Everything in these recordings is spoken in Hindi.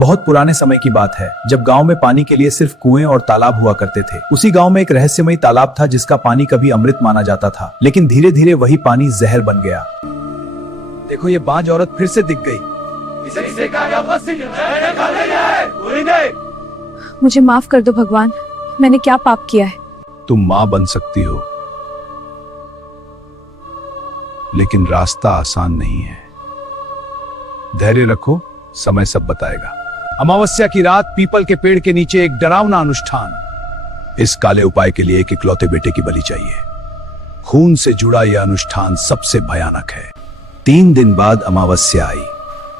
बहुत पुराने समय की बात है जब गांव में पानी के लिए सिर्फ कुएं और तालाब हुआ करते थे। उसी गांव में एक रहस्यमयी तालाब था जिसका पानी कभी अमृत माना जाता था, लेकिन धीरे धीरे वही पानी जहर बन गया। देखो ये बांझ औरत फिर से दिख गई। मुझे माफ कर दो भगवान, मैंने क्या पाप किया है। तुम माँ बन सकती हो, लेकिन रास्ता आसान नहीं है। धैर्य रखो, समय सब बताएगा। अमावस्या की रात पीपल के पेड़ के नीचे एक डरावना अनुष्ठान। इस काले उपाय के लिए एक इकलौते बेटे की बलि चाहिए। खून से जुड़ा यह अनुष्ठान सबसे भयानक है। 3 दिन बाद अमावस्या आई।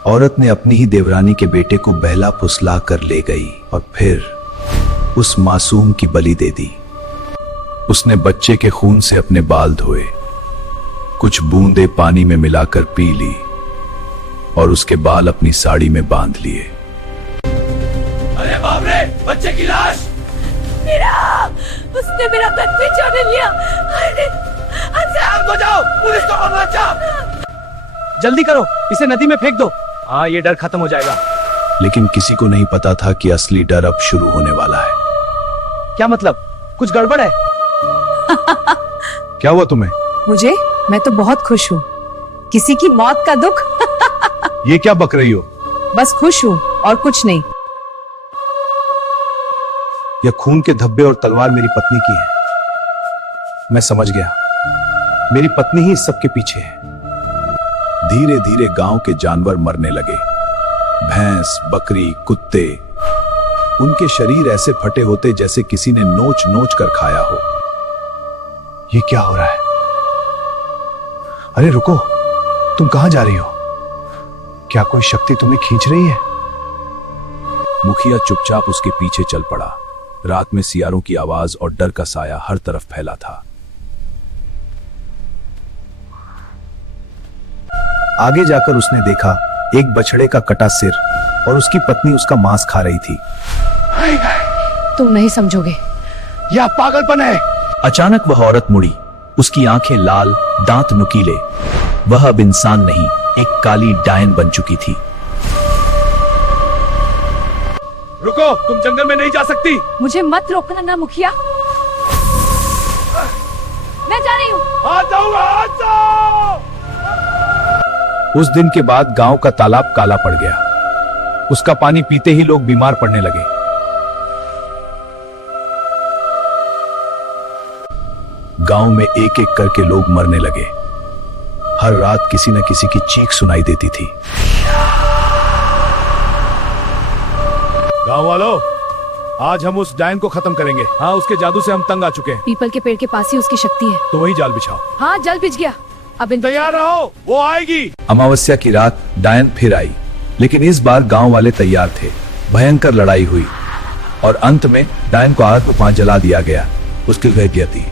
औरत ने अपनी ही देवरानी के बेटे को बहला फुसला कर ले गई और फिर उस मासूम की बलि दे दी। उसने बच्चे के खून से अपने बाल धोए, कुछ बूंदे पानी में मिलाकर पी ली और उसके बाल अपनी साड़ी में बांध लिए। अरे बाप रे, बच्चे की लाश! उसने मेरा पेट पीछे लिया। हो जाओ, पुलिस को फोन अच्छा। जल्दी करो, इसे नदी में फेंक दो। हाँ, ये डर खत्म हो जाएगा। लेकिन किसी को नहीं पता था कि असली डर अब शुरू होने वाला है। क्या मतलब? कुछ गड़बड़ है? क्या हुआ तुम्हें? मुझे? मैं तो बहुत खुश हूँ। किसी की मौत का दुख। ये क्या बक रही हो? बस खुश हूँ और कुछ नहीं। यह खून के धब्बे और तलवार मेरी पत्नी की है। मैं समझ गया, मेरी पत्नी ही इस सब के पीछे है। धीरे धीरे गांव के जानवर मरने लगे। भैंस, बकरी, कुत्ते, उनके शरीर ऐसे फटे होते जैसे किसी ने नोच नोच कर खाया हो। ये क्या हो रहा है? अरे रुको, तुम कहां जा रही हो? क्या कोई शक्ति तुम्हें खींच रही है? मुखिया चुपचाप उसके पीछे चल पड़ा। रात में सियारों की आवाज और डर का साया हर तरफ फैला था। आगे जाकर उसने देखा एक बछड़े का कटा सिर और उसकी पत्नी उसका मांस खा रही थी। तुम नहीं समझोगे। यह पागलपन है। अचानक वह औरत मुड़ी। उसकी आंखें लाल, दांत नुकीले। वह अब इंसान नहीं, एक काली डायन बन चुकी थी। रुको, तुम जंगल में नहीं जा सकती। मुझे मत रोकना ना मुखिया। मैं जा रही हूँ। आ जाओ, आ जाओ। उस दिन के बाद गांव का तालाब काला पड़ गया। उसका पानी पीते ही लोग बीमार पड़ने लगे। गांव में एक एक करके लोग मरने लगे। हर रात किसी न किसी की चीख सुनाई देती थी। गांव वालों, आज हम उस डायन को खत्म करेंगे। हाँ, उसके जादू से हम तंग आ चुके हैं। पीपल के पेड़ के पास ही उसकी शक्ति है। तो वही जाल बिछाओ। हाँ, जल बिछ गया। अब तैयार रहो, वो आएगी। अमावस्या की रात डायन फिर आई, लेकिन इस बार गांव वाले तैयार थे। भयंकर लड़ाई हुई और अंत में डायन को आग में जला दिया गया। उसकी गई थी।